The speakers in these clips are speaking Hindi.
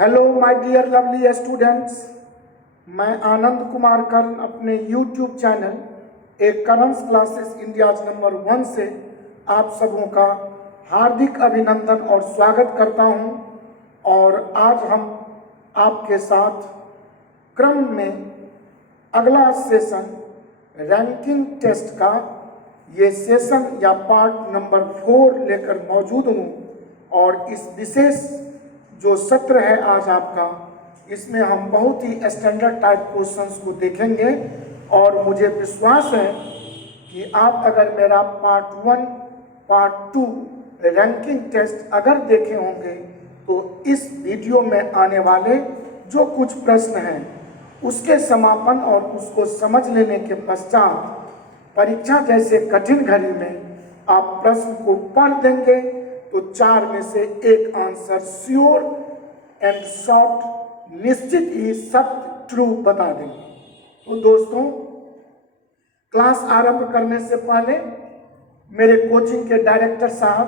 Hello my dear lovely students, मैं आनंद कुमार कर्ण अपने यूट्यूब चैनल एक करंस क्लासेस इंडिया नंबर 1 से आप सबों का हार्दिक अभिनंदन और स्वागत करता हूं। और आज हम आपके साथ क्रम में अगला सेशन रैंकिंग टेस्ट का ये सेशन या पार्ट नंबर 4 लेकर मौजूद हूँ। और इस विशेष जो सत्र है आज आपका, इसमें हम बहुत ही स्टैंडर्ड टाइप क्वेश्चंस को देखेंगे। और मुझे विश्वास है कि आप अगर मेरा पार्ट 1, पार्ट 2 रैंकिंग टेस्ट अगर देखे होंगे तो इस वीडियो में आने वाले जो कुछ प्रश्न हैं उसके समापन और उसको समझ लेने के पश्चात परीक्षा जैसे कठिन घड़ी में आप प्रश्न को पढ़ देंगे तो 4 में से 1 आंसर श्योर एंड शॉर्ट निश्चित ही सत्य ट्रू बता देंगे। तो दोस्तों, क्लास आरंभ करने से पहले मेरे कोचिंग के डायरेक्टर साहब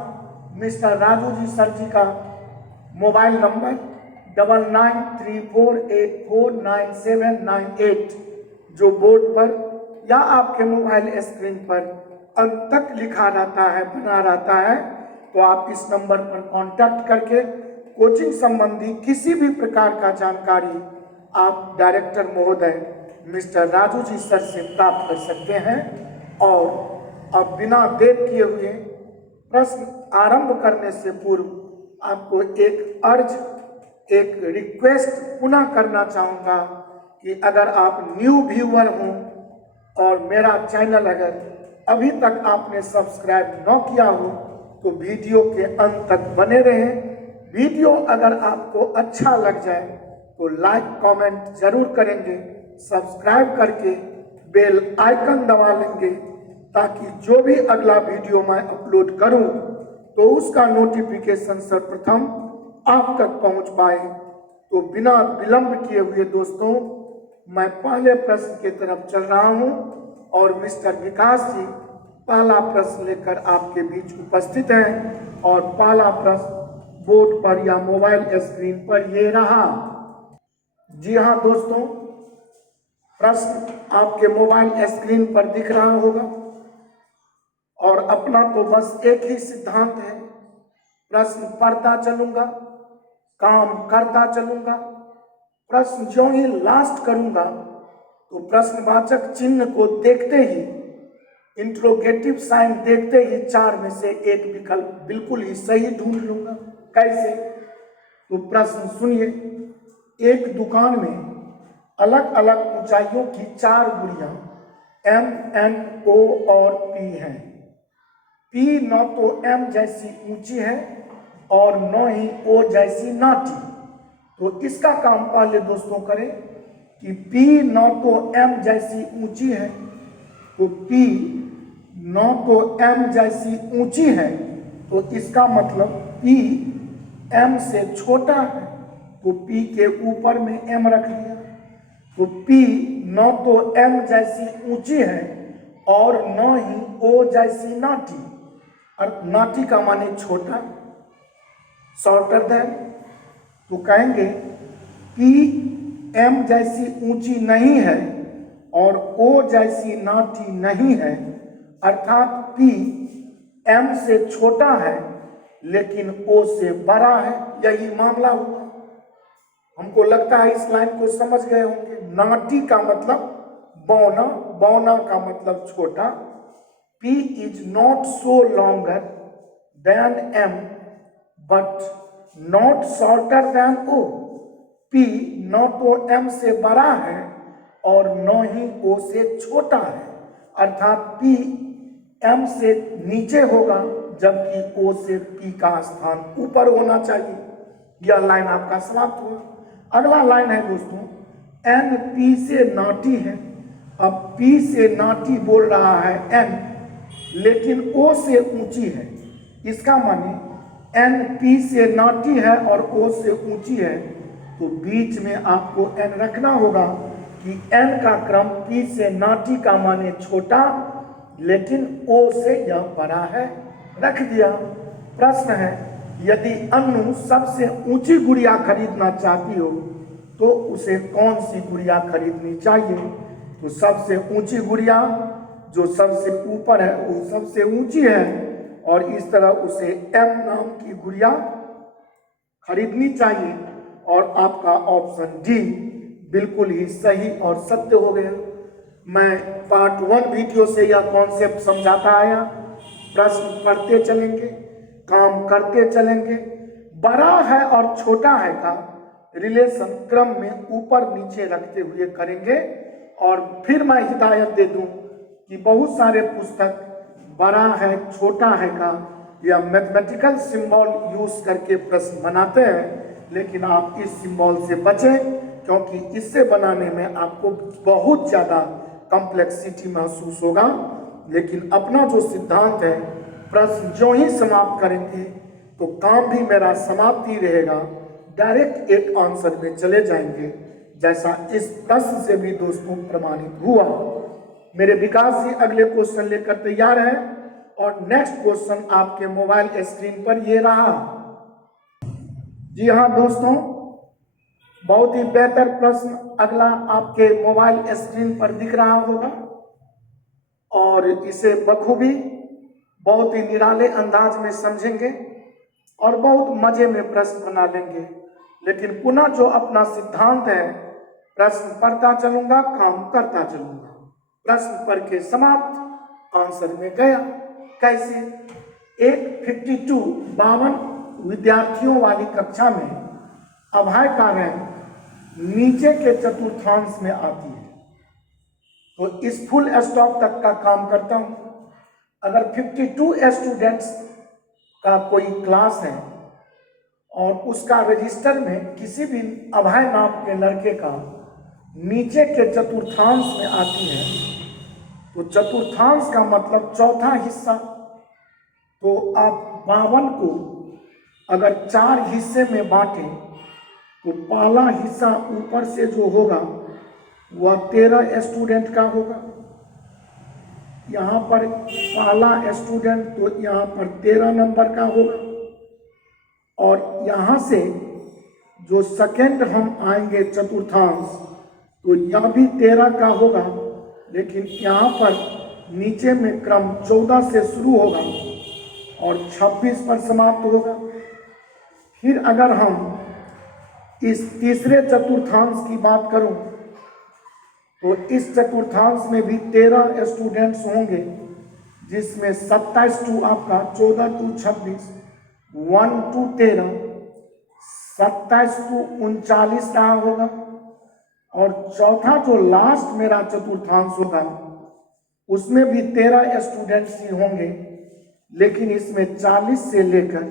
मिस्टर राजू जी सर जी का मोबाइल नंबर 9934849798 जो बोर्ड पर या आपके मोबाइल स्क्रीन पर अंत तक लिखा रहता है, बना रहता है, तो आप इस नंबर पर कांटेक्ट करके कोचिंग संबंधी किसी भी प्रकार का जानकारी आप डायरेक्टर महोदय मिस्टर राजू जी सर से प्राप्त कर सकते हैं। और अब बिना देर किए हुए प्रश्न आरंभ करने से पूर्व आपको एक रिक्वेस्ट पुनः करना चाहूँगा कि अगर आप न्यू व्यूअर हों और मेरा चैनल अगर अभी तक आपने सब्सक्राइब न किया हो तो वीडियो के अंत तक बने रहें। वीडियो अगर आपको अच्छा लग जाए तो लाइक कमेंट जरूर करेंगे, सब्सक्राइब करके बेल आइकन दबा लेंगे ताकि जो भी अगला वीडियो मैं अपलोड करूं तो उसका नोटिफिकेशन सर्वप्रथम आप तक पहुंच पाए। तो बिना विलंब किए हुए दोस्तों, मैं पहले प्रश्न की तरफ चल रहा हूं और मिस्टर विकास जी पहला प्रश्न लेकर आपके बीच उपस्थित हैं। और पहला प्रश्न बोर्ड पर या मोबाइल स्क्रीन पर ये रहा। जी हाँ दोस्तों, प्रश्न आपके मोबाइल स्क्रीन पर दिख रहा होगा। और अपना तो बस एक ही सिद्धांत है, प्रश्न पढ़ता चलूंगा, काम करता चलूंगा। प्रश्न जो ही लास्ट करूंगा तो प्रश्नवाचक चिन्ह को देखते ही, इंट्रोगेटिव साइन देखते ही 4 में से 1 विकल्प बिल्कुल ही सही ढूंढ लूंगा। कैसे? तो प्रश्न सुनिए। एक दुकान में अलग अलग ऊंचाइयों की 4 गुड़ियां M, N, O और P हैं। P न तो M जैसी ऊंची है और न ही O जैसी नाटी। तो इसका काम पहले दोस्तों करें कि P न तो M जैसी ऊंची है, तो P न तो M जैसी ऊंची है, तो इसका मतलब P M से छोटा है, तो P के ऊपर में M रख लिया। तो P न तो M जैसी ऊंची है और न ही O जैसी नाटी, और नाटी का माने छोटा, शॉर्टर देन। तो कहेंगे P M जैसी ऊंची नहीं है और O जैसी नाटी नहीं है, अर्थात P M से छोटा है लेकिन O से बड़ा है। यही मामला हुआ। हमको लगता है इस लाइन को समझ गए होंगे। नाटी का मतलब बौना, बौना का मतलब छोटा। P is not so longer than M but not shorter than O। P न तो M से बड़ा है और न ही O से छोटा है, अर्थात P M से नीचे होगा जबकि O से P का स्थान ऊपर होना चाहिए। यह लाइन आपका समाप्त हुआ। अगला लाइन है दोस्तों, N P से नाटी है। अब P से नाटी बोल रहा है N, लेकिन O से ऊंची है। इसका माने N P से नाटी है और O से ऊंची है, तो बीच में आपको N रखना होगा कि N का क्रम P से नाटी का माने छोटा लेकिन O से यह बड़ा है, रख दिया। प्रश्न है यदि अन्नू सबसे ऊंची गुड़िया खरीदना चाहती हो तो उसे कौन सी गुड़िया खरीदनी चाहिए? तो सबसे ऊंची गुड़िया जो सबसे ऊपर है वो सबसे ऊंची है, और इस तरह उसे एम नाम की गुड़िया खरीदनी चाहिए। और आपका ऑप्शन डी बिल्कुल ही सही और सत्य हो गया। मैं पार्ट 1 वीडियो से यह कॉन्सेप्ट समझाता आया। प्रश्न पढ़ते चलेंगे, काम करते चलेंगे। बड़ा है और छोटा है का रिलेशन क्रम में ऊपर नीचे रखते हुए करेंगे। और फिर मैं हिदायत दे दूं कि बहुत सारे पुस्तक बड़ा है छोटा है का या मैथमेटिकल सिंबल यूज करके प्रश्न बनाते हैं, लेकिन आप इस सिंबल से बचें, क्योंकि इससे बनाने में आपको बहुत ज़्यादा कॉम्प्लेक्सिटी महसूस होगा। लेकिन अपना जो सिद्धांत है, प्रश्न जो ही समाप्त करेंगे तो काम भी मेरा समाप्त ही रहेगा, डायरेक्ट एक आंसर में चले जाएंगे, जैसा इस प्रश्न से भी दोस्तों प्रमाणित हुआ। मेरे विकास जी अगले क्वेश्चन लेकर तैयार है, और नेक्स्ट क्वेश्चन आपके मोबाइल स्क्रीन पर ये रहा। जी हाँ दोस्तों, बहुत ही बेहतर प्रश्न अगला आपके मोबाइल स्क्रीन पर दिख रहा होगा, और इसे बखूबी बहुत ही निराले अंदाज में समझेंगे और बहुत मजे में प्रश्न बना लेंगे। लेकिन पुनः जो अपना सिद्धांत है, प्रश्न पढ़ता चलूंगा, काम करता चलूंगा, प्रश्न पढ़ के समाप्त, आंसर में गया। कैसे? एक 52 विद्यार्थियों वाली कक्षा में अभय का रैंक नीचे के चतुर्थांश में आती है। तो इस फुल स्टॉप तक का काम करता हूं। अगर 52 स्टूडेंट्स का कोई क्लास है और उसका रजिस्टर में किसी भी अभय नाम के लड़के का नीचे के चतुर्थांश में आती है, तो चतुर्थांश का मतलब चौथा हिस्सा। तो आप 52 को अगर 4 हिस्से में बांटें तो पहला हिस्सा ऊपर से जो होगा वह 13 स्टूडेंट का होगा। यहाँ पर पहला स्टूडेंट तो यहाँ पर 13 नंबर का होगा, और यहाँ से जो सेकेंड हम आएंगे चतुर्थांश, तो यह भी 13 का होगा, लेकिन यहाँ पर नीचे में क्रम 14 से शुरू होगा और 26 पर समाप्त होगा। फिर अगर हम इस तीसरे चतुर्थांश की बात करूं, तो इस चतुर्थांश में भी 13 स्टूडेंट्स होंगे, जिसमें 27 टू आपका 14 टू 26, 1 टू 13, 27 टू 39 रहा होगा। और चौथा जो लास्ट मेरा चतुर्थांश होगा उसमें भी 13 स्टूडेंट्स ही होंगे, लेकिन इसमें 40 से लेकर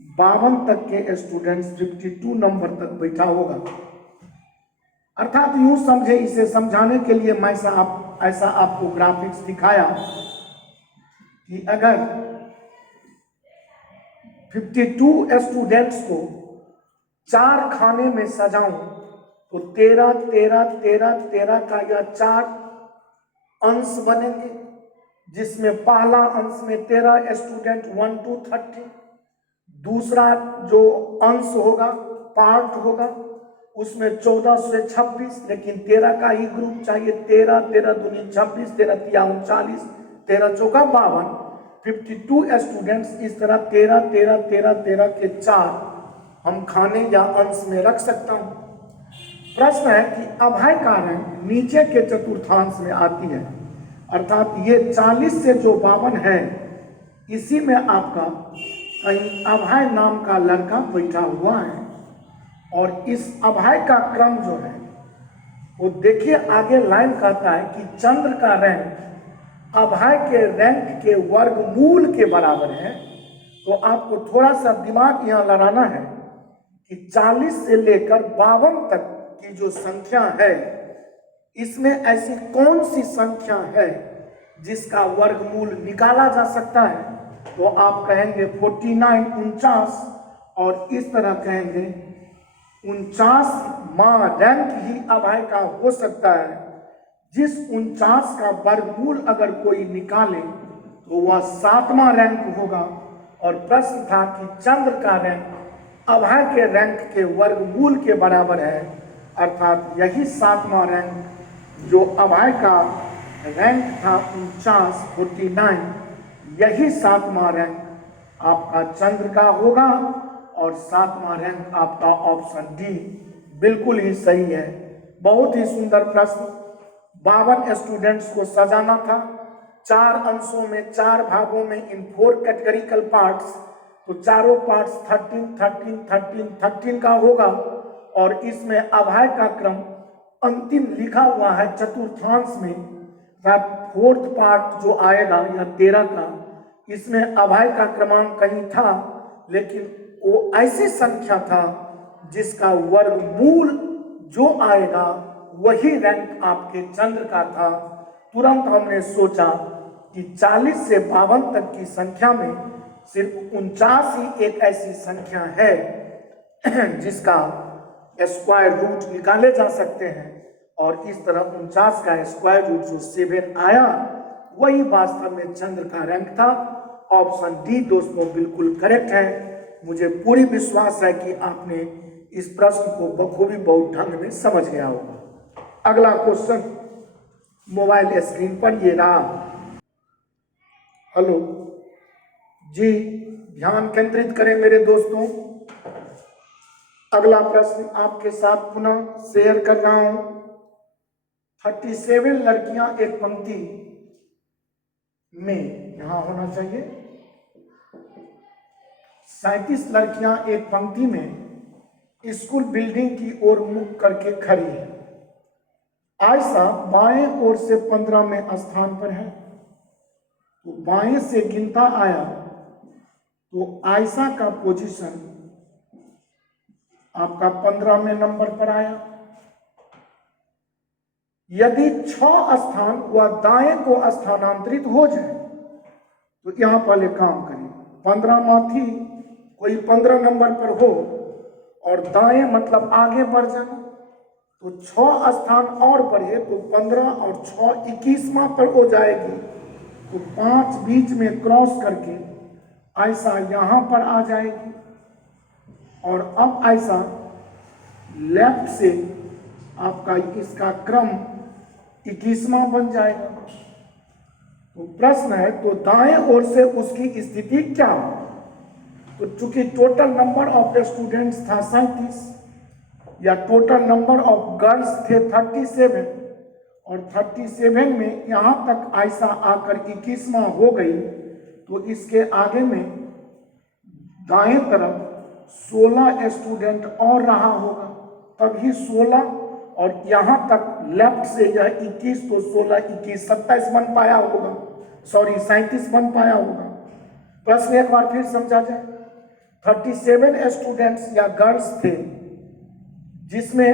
52 तक के स्टूडेंट्स 52 नंबर तक बैठा होगा। अर्थात यूं समझे, इसे समझाने के लिए मैं ऐसा आपको ग्राफिक्स दिखाया कि अगर 52 स्टूडेंट्स को 4 खाने में सजाऊं तो 13, 13, 13, 13 का यह 4 अंश बनेंगे, जिसमें पहला अंश में 13 स्टूडेंट 1 to 30, दूसरा जो अंश होगा, पार्ट होगा, उसमें 14 से 26, लेकिन 13 का ही ग्रुप चाहिए। 13, 13 दूनी 26, 13 तिया 39, 13 चौका 52, 52 स्टूडेंट्स। इस तरह 13, 13, 13, 13 के 4 हम खाने या अंश में रख सकता हूं। प्रश्न है कि अभय का रैंक नीचे के चतुर्थांश में आती है, अर्थात ये 40 से जो 52 है, इसी में आपका कहीं अभय नाम का लड़का बैठा हुआ है। और इस अभय का क्रम जो है वो देखिए, आगे लाइन कहता है कि चंद्र का रैंक अभय के रैंक के वर्गमूल के बराबर है। तो आपको थोड़ा सा दिमाग यहाँ लड़ाना है कि 40 से लेकर 52 तक की जो संख्या है, इसमें ऐसी कौन सी संख्या है जिसका वर्गमूल निकाला जा सकता है। तो आप कहेंगे 49, 49, और इस तरह कहेंगे 49 मां रैंक ही अभय का हो सकता है। जिस 49 का वर्गमूल अगर कोई निकाले तो वह 7वां रैंक होगा, और प्रश्न था कि चंद्र का रैंक अभय के रैंक के वर्गमूल के बराबर है, अर्थात यही 7वां रैंक जो अभय का रैंक था 49, यही 7वां रैंक आपका चंद्र का होगा और 7वां रैंक आपका ऑप्शन डी बिल्कुल ही सही है। बहुत ही सुंदर प्रश्न। 52 स्टूडेंट्स को सजाना था 4 अंशों में, 4 भागों में इन 4 कैटेगरिकल पार्ट्स, तो चारों पार्ट्स 13, 13, 13, 13 का होगा और इसमें अभय का क्रम अंतिम लिखा हुआ है चतुर्थांश में, फोर्थ पार्ट जो आएगा या 13 का, इसमें अभय का क्रमांक कहीं था, लेकिन वो ऐसी संख्या था जिसका वर्गमूल जो आएगा वही रैंक आपके चंद्र का था। तुरंत हमने सोचा कि 40 से 52 तक की संख्या में सिर्फ 49 ही एक ऐसी संख्या है जिसका स्क्वायर रूट निकाले जा सकते हैं, और इस तरह 49 का स्क्वायर रूट जो 7 आया वही वास्तव में चंद्र का रैंक था। ऑप्शन डी दोस्तों बिल्कुल करेक्ट है। मुझे पूरी विश्वास है कि आपने इस प्रश्न को बखूबी बहुत ढंग में समझ गया होगा। अगला क्वेश्चन मोबाइल स्क्रीन पर ये रहा। हेलो जी, ध्यान केंद्रित करें मेरे दोस्तों। अगला प्रश्न आपके साथ पुनः शेयर कर रहा हूं। 37 लड़कियां एक पंक्ति में, यहां होना चाहिए 37 लड़कियां एक पंक्ति में स्कूल बिल्डिंग की ओर मुख करके खड़ी है। आयशा बाएं ओर से 15 में स्थान पर है, तो बाएं से गिनता आया तो आयशा का पोजीशन आपका 15 में नंबर पर आया। यदि 6 स्थान वह दाएं को स्थानांतरित हो जाए तो यहां पहले काम करिए। 15 माथी कोई 15 नंबर पर हो और दाएं मतलब आगे बढ़ जाना, तो 6 स्थान और बढ़े तो 15 और 6 21वां पर हो जाएगी, तो 5 बीच में क्रॉस करके आयशा यहां पर आ जाएगी और अब आयशा लेफ्ट से आपका इसका क्रम 21वां बन जाएगा। तो प्रश्न है तो दाएं ओर से उसकी स्थिति क्या हो? तो चूंकि टोटल नंबर ऑफ स्टूडेंट्स था 37 या टोटल नंबर ऑफ गर्ल्स थे 37 और 37 में यहां तक आयशा आकर 21वां हो गई, तो इसके आगे में दाएं तरफ 16 स्टूडेंट और रहा होगा, तभी 16 और यहां तक लेफ्ट से यह 21, तो 16 21 27 बन पाया होगा, सॉरी 37 बन पाया होगा। प्रश्न एक बार फिर समझा जाए। 37 स्टूडेंट्स या गर्ल्स थे जिसमें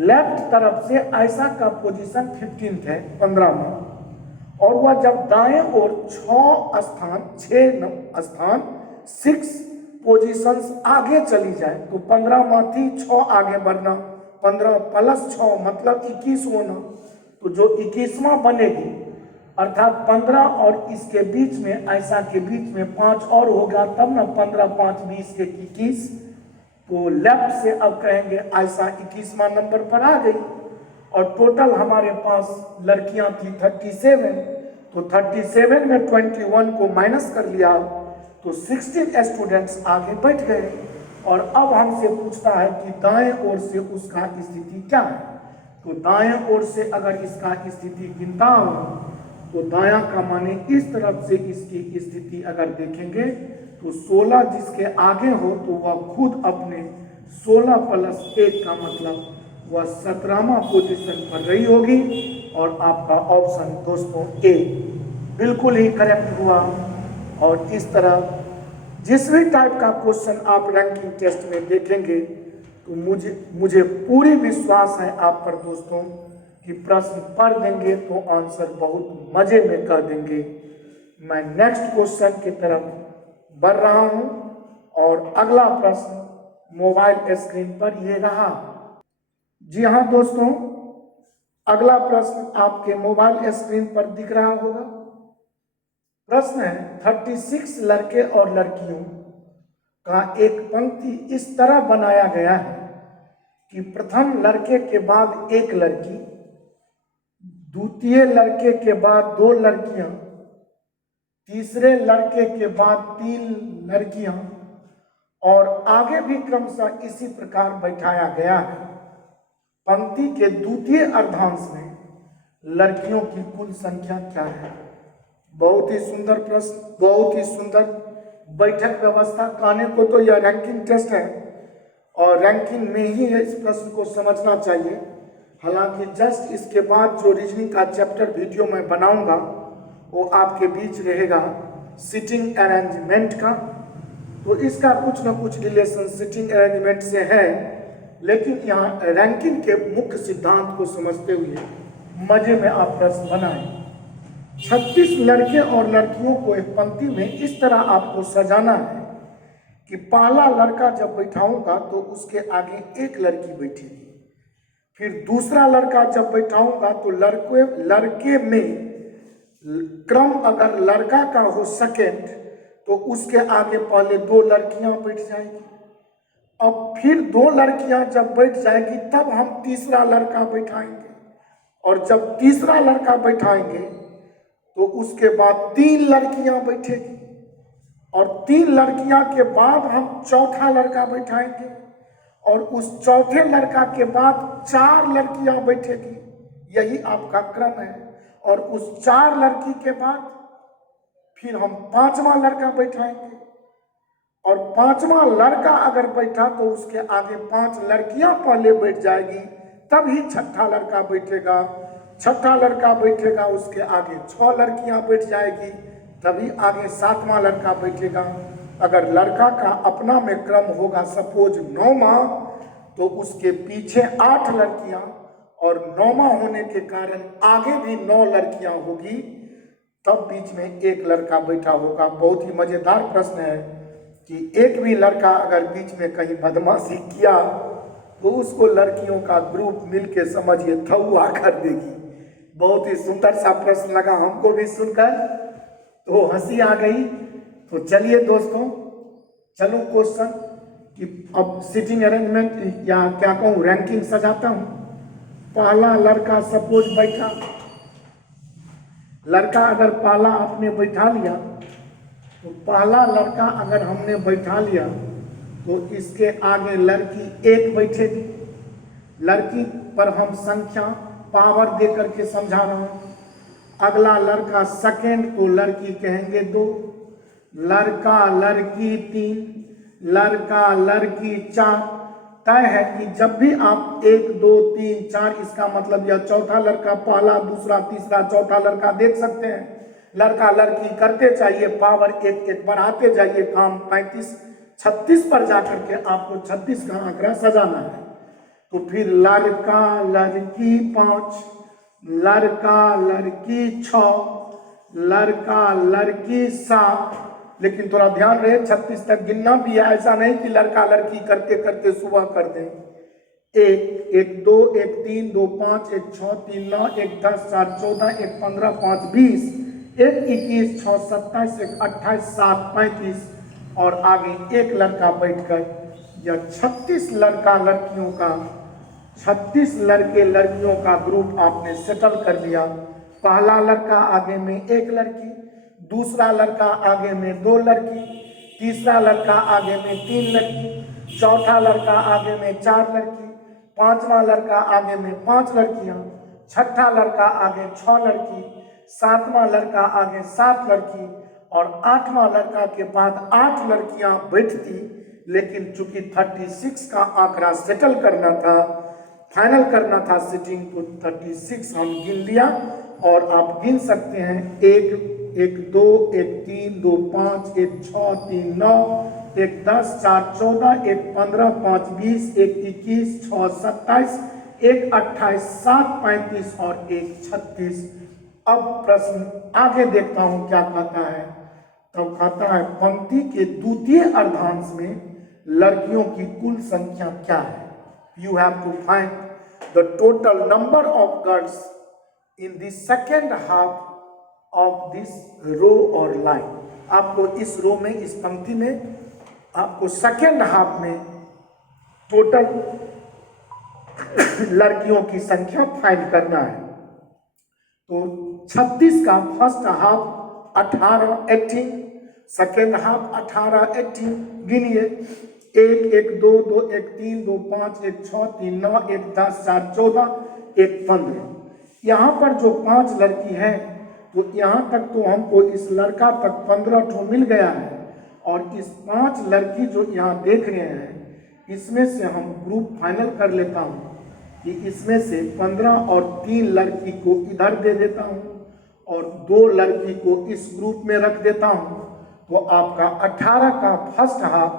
लेफ्ट तरफ से आयशा का पोजीशन 15 है 15 में, और वह जब दाएं ओर 6 स्थान 6 पोजीशंस आगे चली जाए तो 15 माथी 6 आगे बढ़ना, 15 प्लस 6 मतलब 21 होना, तो जो 21वां बनेगी अर्थात 15 और इसके बीच में आयशा के बीच में 5 और होगा, तब ना 15 5 20 के 21, तो लेफ्ट से अब कहेंगे आयशा 21वां नंबर पर आ गई। और टोटल हमारे पास लड़कियां थी 37, तो 37 में 21 को माइनस कर लिया तो 16 स्टूडेंट्स आगे बैठ गए। और अब हमसे पूछता है कि दाएं ओर से उसका स्थिति क्या है। तो दाएं ओर से अगर इसका स्थिति गिनता हो तो दायां का माने इस तरफ से इसकी स्थिति अगर देखेंगे तो 16 जिसके आगे हो तो वह खुद अपने 16 प्लस 1 का मतलब वह 17वां पोजीशन पर रही होगी, और आपका ऑप्शन दोस्तों ए बिल्कुल ही करेक्ट हुआ। और इस तरह जिस भी टाइप का क्वेश्चन आप रैंकिंग टेस्ट में देखेंगे तो मुझे पूरी विश्वास है आप पर दोस्तों कि प्रश्न पढ़ देंगे तो आंसर बहुत मजे में कर देंगे। मैं नेक्स्ट क्वेश्चन की तरफ बढ़ रहा हूं और अगला प्रश्न मोबाइल स्क्रीन पर ये रहा। जी हाँ दोस्तों, अगला प्रश्न आपके मोबाइल स्क्रीन पर दिख रहा होगा। प्रश्न है 36 लड़के और लड़कियों का एक पंक्ति इस तरह बनाया गया है कि प्रथम लड़के के बाद एक लड़की, द्वितीय लड़के के बाद दो लड़कियां, तीसरे लड़के के बाद तीन लड़कियां और आगे भी क्रमशः इसी प्रकार बैठाया गया है। पंक्ति के द्वितीय अर्धांश में लड़कियों की कुल संख्या क्या है? बहुत ही सुंदर प्रश्न, बहुत ही सुंदर बैठक व्यवस्था। कहने को तो यह रैंकिंग टेस्ट है और रैंकिंग में ही इस प्रश्न को समझना चाहिए। हालांकि जस्ट इसके बाद जो रीजनिंग का चैप्टर वीडियो मैं बनाऊंगा वो आपके बीच रहेगा सिटिंग अरेंजमेंट का, तो इसका कुछ न कुछ रिलेशन सिटिंग अरेंजमेंट से है, लेकिन यहाँ रैंकिंग के मुख्य सिद्धांत को समझते हुए मजे में आप प्रश्न बनाएं। 36 लड़के और लड़कियों को एक पंक्ति में इस तरह आपको सजाना है कि पहला लड़का जब बैठाऊंगा तो उसके आगे एक लड़की बैठेगी, फिर दूसरा लड़का जब बैठाऊंगा तो लड़के में क्रम अगर लड़का का हो सेकेंड तो उसके आगे पहले दो लड़कियां बैठ जाएगी, अब फिर दो लड़कियां जब बैठ जाएगी तब हम तीसरा लड़का बैठाएंगे, और जब तीसरा लड़का बैठाएंगे तो उसके बाद तीन लड़कियां बैठेगी, और तीन लड़कियां के बाद हम चौथा लड़का बैठाएंगे, और उस चौथे लड़का के बाद चार लड़कियां बैठेगी। यही आपका क्रम है। और उस चार लड़की के बाद फिर हम पांचवा लड़का बैठाएंगे, और पांचवा लड़का अगर बैठा तो उसके आगे पांच लड़कियां पहले बैठ जाएगी, तभी छठा लड़का बैठेगा। छठा लड़का बैठेगा उसके आगे छह लड़कियां बैठ जाएगी, तभी आगे सातवां लड़का बैठेगा। अगर लड़का का अपना में क्रम होगा सपोज 9वां, तो उसके पीछे 8 लड़कियां, और 9वां होने के कारण आगे भी 9 लड़कियां होगी, तब बीच में एक लड़का बैठा होगा। बहुत ही मजेदार प्रश्न है कि एक भी लड़का अगर बीच में कहीं बदमाशी किया तो उसको लड़कियों का ग्रुप मिलके समझिए थौआ कर देगी। बहुत ही सुंदर सा प्रश्न लगा हमको भी सुनकर, तो हंसी आ गई। तो चलिए दोस्तों, चलो क्वेश्चन कि अब सिटिंग अरेंजमेंट या क्या कहूँ रैंकिंग सजाता हूँ। पहला लड़का सपोज बैठा, लड़का अगर पहला आपने बैठा लिया तो पहला लड़का अगर हमने बैठा लिया तो इसके आगे लड़की एक बैठेगी। लड़की पर हम संख्या पावर दे करके समझा रहा हूँ। अगला लड़का सेकेंड को लड़की कहेंगे 2, लड़का लड़की 3, लड़का लड़की 4। तय है कि जब भी आप 1 2 3 4, इसका मतलब यह चौथा लड़का पहला दूसरा तीसरा चौथा लड़का देख सकते हैं। लड़का लड़की करते जाइए, पावर एक एक बढ़ाते जाइए, काम 35 36 पर जाकर के आपको 36 का आंकड़ा सजाना है। तो फिर लड़का लड़की 5, लड़का लड़की 6, लड़का लड़की 7। लेकिन थोड़ा ध्यान रहे 36 तक गिनना भी है, ऐसा नहीं कि लड़का लड़की करते करते सुबह कर दें। 1 1 2 1 3 2 5 1 6 3 9 1 10 4 14 1 15 5 20 1 21 6 27 1 28 7 35, और आगे एक लड़का बैठकर यह 36 लड़का लड़कियों का 36 लड़के लड़कियों का ग्रुप आपने सेटल कर लिया। पहला लड़का आगे में एक लड़की, दूसरा लड़का आगे में 2 लड़की, तीसरा लड़का आगे में 3 लड़की, चौथा लड़का आगे में 4 लड़की, पांचवा लड़का आगे में 5 लड़कियां, छठा लड़का आगे 6 लड़की, सातवां लड़का आगे 7 लड़की, और आठवां लड़का के बाद 8 लड़कियां बैठती। लेकिन चूंकि 36 का आंकड़ा सेटल करना था, फाइनल करना था सिटिंग, तो 36 हम गिन लिया। और आप गिन सकते हैं 1 1 2 1 3 2 5 1 6 3 9 1 10 4 14 1 15 5 20 1 21 6 27 1 28 7 35 और 1 36। अब प्रश्न आगे देखता हूं क्या कहता है। तब कहता है पंक्ति के द्वितीय अर्धांश में लड़कियों की कुल संख्या क्या है? You have to find the total number of girls in the second half of this row और लाइन। आपको इस रो में, इस पंक्ति में आपको सेकेंड हाफ में टोटल लड़कियों की संख्या फाइंड करना है। तो 36 का फर्स्ट हाफ 18 18, सेकेंड हाफ 18 18, गिनिए 1 1 2 2 1 3 2 5 1 6 3 9 1 10 4 14 1 15। यहाँ पर जो 5 लड़की हैं तो यहाँ तक तो हमको इस लड़का तक 15 ठो मिल गया है, और इस 5 लड़की जो यहाँ देख रहे हैं इसमें से हम ग्रुप फाइनल कर लेता हूँ कि इसमें से 15 और 3 लड़की को इधर दे देता हूँ और 2 लड़की को इस ग्रुप में रख देता हूँ। तो आपका 18 का फर्स्ट हाफ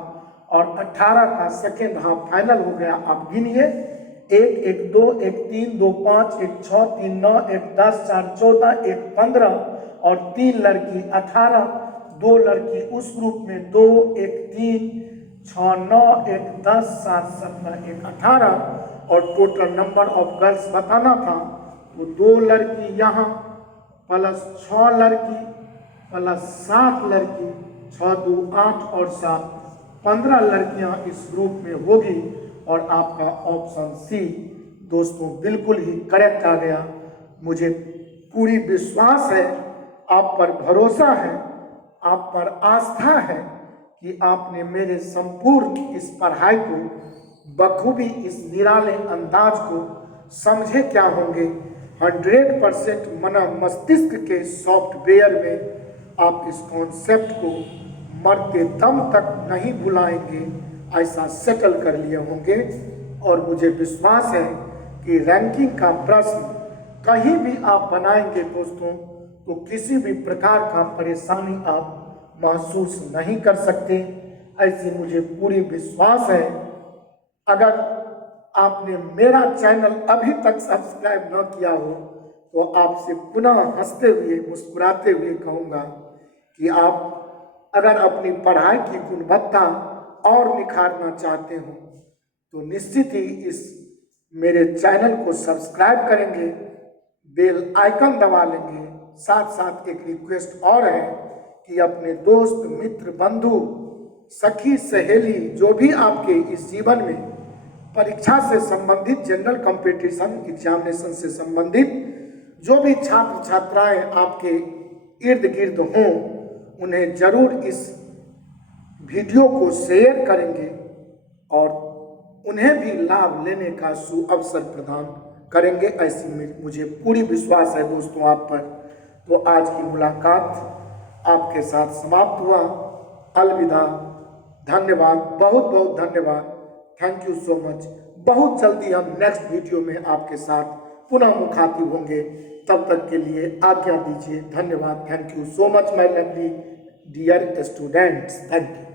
और 18 का सेकेंड हाफ फाइनल हो गया। आप गिनिए 1 1 2 1 3 2 5 1 6 3 9 1 10 4 14 1 15 और 3 लड़की 18, 2 लड़की उस ग्रुप में 2 1 3 6 9 1 10 7 17 1 18 और टोटल नंबर ऑफ गर्ल्स बताना था। तो 2 लड़की यहाँ प्लस 6 लड़की प्लस 7 लड़की, 6 2 8 और 7 15 लड़कियाँ इस ग्रुप में होगी। और आपका ऑप्शन सी दोस्तों बिल्कुल ही करेक्ट आ गया। मुझे पूरी विश्वास है, आप पर भरोसा है, आप पर आस्था है कि आपने मेरे संपूर्ण इस पढ़ाई को बखूबी, इस निराले अंदाज को समझे क्या होंगे। 100% मन मस्तिष्क के सॉफ्टवेयर में आप इस कॉन्सेप्ट को मरते दम तक नहीं भुलाएंगे, ऐसा सेटल कर लिए होंगे। और मुझे विश्वास है कि रैंकिंग का प्रश्न कहीं भी आप बनाएंगे दोस्तों तो किसी भी प्रकार का परेशानी आप महसूस नहीं कर सकते, ऐसी मुझे पूरी विश्वास है। अगर आपने मेरा चैनल अभी तक सब्सक्राइब न किया हो तो आपसे पुनः हंसते हुए मुस्कुराते हुए कहूँगा कि आप अगर अपनी पढ़ाई की गुणवत्ता और निखारना चाहते हो तो निश्चित ही इस मेरे चैनल को सब्सक्राइब करेंगे, बेल आइकन दबा लेंगे। साथ साथ एक रिक्वेस्ट और है कि अपने दोस्त मित्र बंधु सखी सहेली जो भी आपके इस जीवन में परीक्षा से संबंधित, जनरल कंपटीशन एग्जामिनेशन से संबंधित जो भी छात्र छात्राएं आपके इर्द गिर्द हों, उन्हें जरूर इस वीडियो को शेयर करेंगे और उन्हें भी लाभ लेने का सुअवसर प्रदान करेंगे, ऐसी मुझे पूरी विश्वास है दोस्तों आप पर। तो आज की मुलाकात आपके साथ समाप्त हुआ। अलविदा, धन्यवाद, बहुत बहुत धन्यवाद, थैंक यू सो मच। बहुत जल्दी हम नेक्स्ट वीडियो में आपके साथ पुनः मुखातिब होंगे, तब तक के लिए आज्ञा दीजिए। धन्यवाद, thank you so much my lovely dear students, thank you.